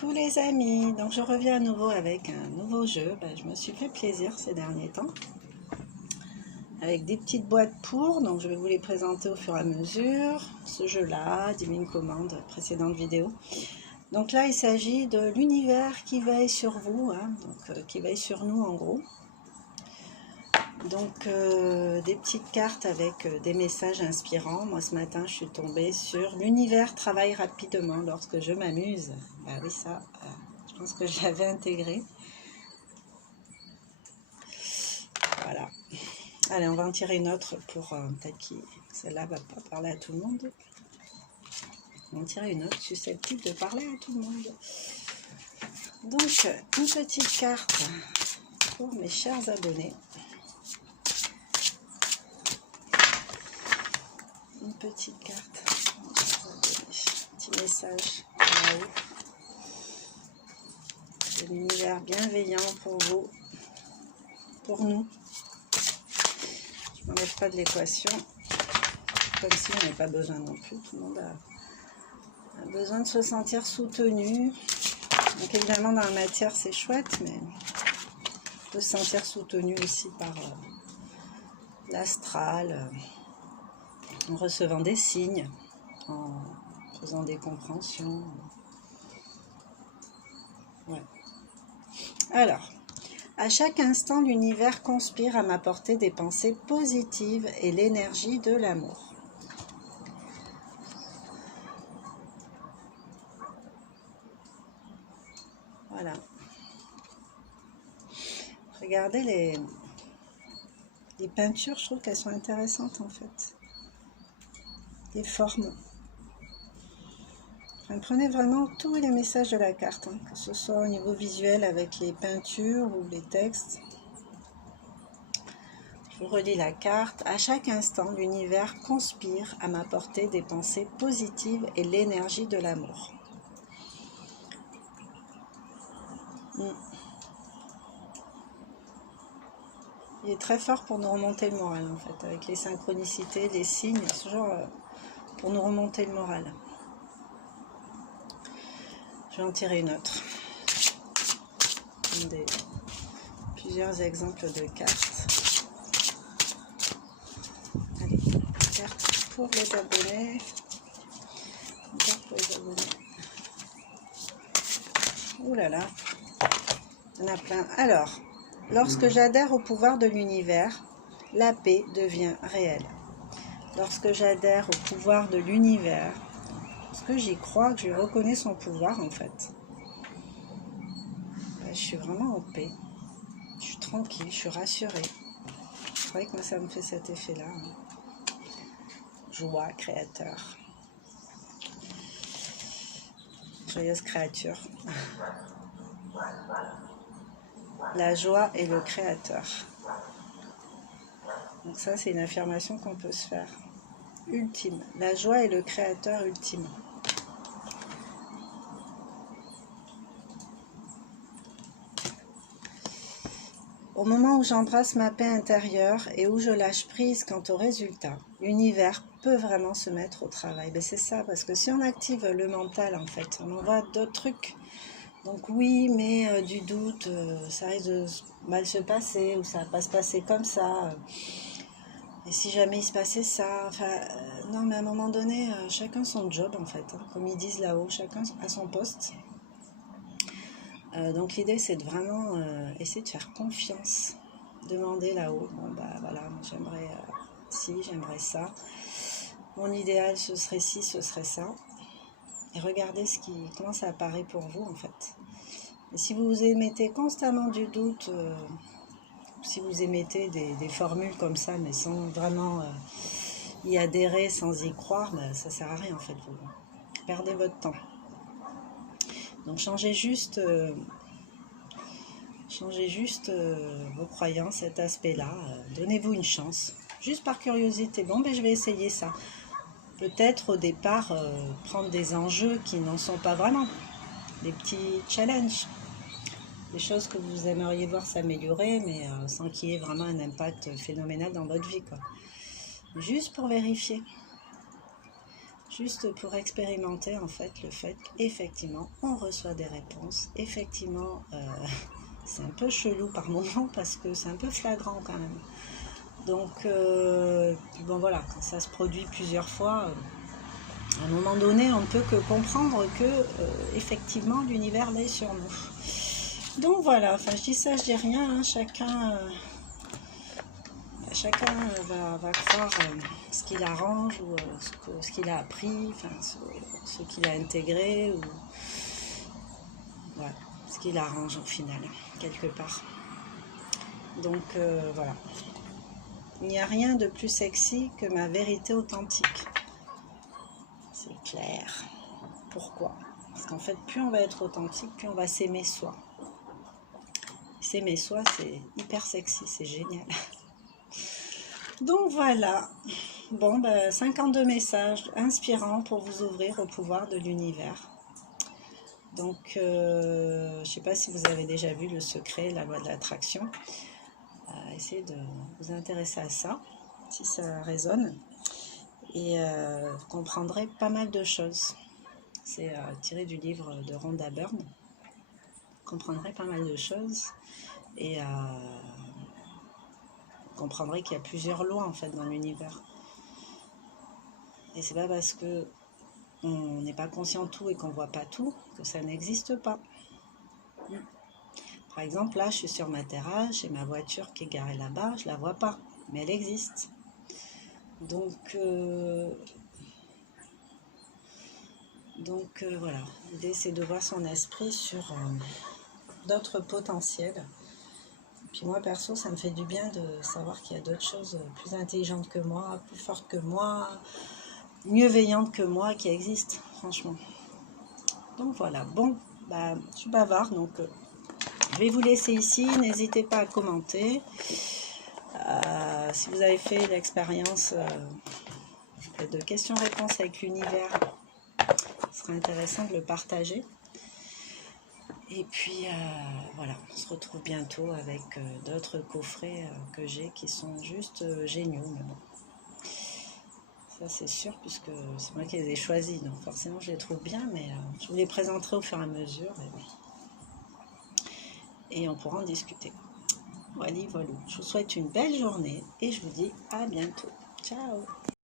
Coucou les amis, donc je reviens à nouveau avec un nouveau jeu. Je me suis fait plaisir ces derniers temps avec des petites boîtes pour, donc je vais vous les présenter au fur et à mesure. Ce jeu-là, 10 000 commandes, précédente vidéo. Donc là, il s'agit de l'univers qui veille sur vous, qui veille sur nous en gros. Donc des petites cartes avec des messages inspirants. Moi ce matin je suis tombée sur l'univers travaille rapidement lorsque je m'amuse. Bah oui, ça je pense que je l'avais intégré. Voilà. Allez, on va en tirer une autre pour peut-être que celle-là va pas parler à tout le monde. On va en tirer une autre susceptible de parler à tout le monde. Donc une petite carte pour mes chers abonnés. Une petite carte, petit message là-haut, de l'univers bienveillant pour vous, pour nous. Je ne m'enlève pas de l'équation, comme si on n'avait pas besoin non plus. Tout le monde a besoin de se sentir soutenu. Donc évidemment dans la matière c'est chouette, mais de se sentir soutenu aussi par l'astral. En recevant des signes, en faisant des compréhensions. Ouais. Alors, à chaque instant, l'univers conspire à m'apporter des pensées positives et l'énergie de l'amour. Voilà. Regardez les peintures, je trouve qu'elles sont intéressantes en fait. Les formes. Prenez vraiment tous les messages de la carte, que ce soit au niveau visuel avec les peintures ou les textes. Je vous relis la carte. À chaque instant, l'univers conspire à m'apporter des pensées positives et l'énergie de l'amour. Il est très fort pour nous remonter le moral en fait, avec les synchronicités, les signes, toujours pour nous remonter le moral. Je vais en tirer une autre. Plusieurs exemples de cartes. Allez, une carte pour les abonnés. Une carte pour les abonnés. Ouh là là, il y en a plein. Alors, lorsque j'adhère au pouvoir de l'univers, la paix devient réelle. Lorsque j'adhère au pouvoir de l'univers, parce que j'y crois, que je reconnais son pouvoir en fait. Je suis vraiment en paix. Je suis tranquille, je suis rassurée. C'est vrai que moi ça me fait cet effet-là. Joie, créateur. Joyeuse créature. La joie est le créateur. Donc ça c'est une affirmation qu'on peut se faire. Ultime. La joie est le créateur ultime. Au moment où j'embrasse ma paix intérieure et où je lâche prise quant au résultat, l'univers peut vraiment se mettre au travail. C'est ça, parce que si on active le mental, en fait, on envoie d'autres trucs. Donc oui, mais du doute, ça risque de mal se passer, ou ça va pas se passer comme ça. Et si jamais il se passait ça, non, mais à un moment donné, chacun son job, en fait. Comme ils disent là-haut, chacun à son poste. Donc l'idée c'est de vraiment essayer de faire confiance, demander là-haut, bon voilà, j'aimerais ci, j'aimerais ça, mon idéal ce serait ci, ce serait ça, et regardez comment ça apparaît pour vous en fait. Et si vous émettez constamment du doute, si vous émettez des formules comme ça, mais sans vraiment y adhérer, sans y croire, ça sert à rien en fait, vous perdez votre temps. Donc changez juste vos croyances, cet aspect-là. Donnez-vous une chance, juste par curiosité. Bon, je vais essayer ça. Peut-être au départ, prendre des enjeux qui n'en sont pas vraiment. Des petits challenges. Des choses que vous aimeriez voir s'améliorer, mais sans qu'il y ait vraiment un impact phénoménal dans votre vie, quoi. Juste pour vérifier. juste pour expérimenter en fait le fait qu'effectivement on reçoit des réponses. Effectivement, c'est un peu chelou par moment parce que c'est un peu flagrant quand même. Donc, bon voilà, quand ça se produit plusieurs fois, à un moment donné, on ne peut que comprendre que effectivement l'univers l'est sur nous. Donc voilà, enfin je dis ça, je dis rien, hein, chacun va croire ce qu'il arrange ou ce qu'il a appris, enfin ce qu'il a intégré ou voilà, ce qu'il arrange au final, quelque part. Donc voilà. Il n'y a rien de plus sexy que ma vérité authentique. C'est clair. Pourquoi? Parce qu'en fait, plus on va être authentique, plus on va s'aimer soi. S'aimer soi, c'est hyper sexy, c'est génial. Donc voilà. Bon, 52 messages inspirants pour vous ouvrir au pouvoir de l'univers. Donc, je ne sais pas si vous avez déjà vu Le Secret, la loi de l'attraction. Essayez de vous intéresser à ça, si ça résonne. Et vous comprendrez pas mal de choses. C'est tiré du livre de Rhonda Byrne. Vous comprendrez pas mal de choses. Et vous comprendrez qu'il y a plusieurs lois en fait dans l'univers. Et c'est pas parce que on n'est pas conscient de tout et qu'on ne voit pas tout que ça n'existe pas. Par exemple, là, je suis sur ma terrasse, j'ai ma voiture qui est garée là-bas, je ne la vois pas, mais elle existe. Donc voilà, l'idée c'est de voir son esprit sur d'autres potentiels. Puis moi, perso, ça me fait du bien de savoir qu'il y a d'autres choses plus intelligentes que moi, plus fortes que moi, mieux veillantes que moi qui existent, franchement. Donc voilà, bon, je suis bavarde, donc je vais vous laisser ici. N'hésitez pas à commenter. Si vous avez fait l'expérience de questions-réponses avec l'univers, ce serait intéressant de le partager. Et puis voilà, on se retrouve bientôt avec d'autres coffrets que j'ai qui sont juste géniaux. Mais bon, ça c'est sûr puisque c'est moi qui les ai choisis, donc forcément je les trouve bien, mais je vous les présenterai au fur et à mesure et on pourra en discuter. Voilà, je vous souhaite une belle journée et je vous dis à bientôt. Ciao!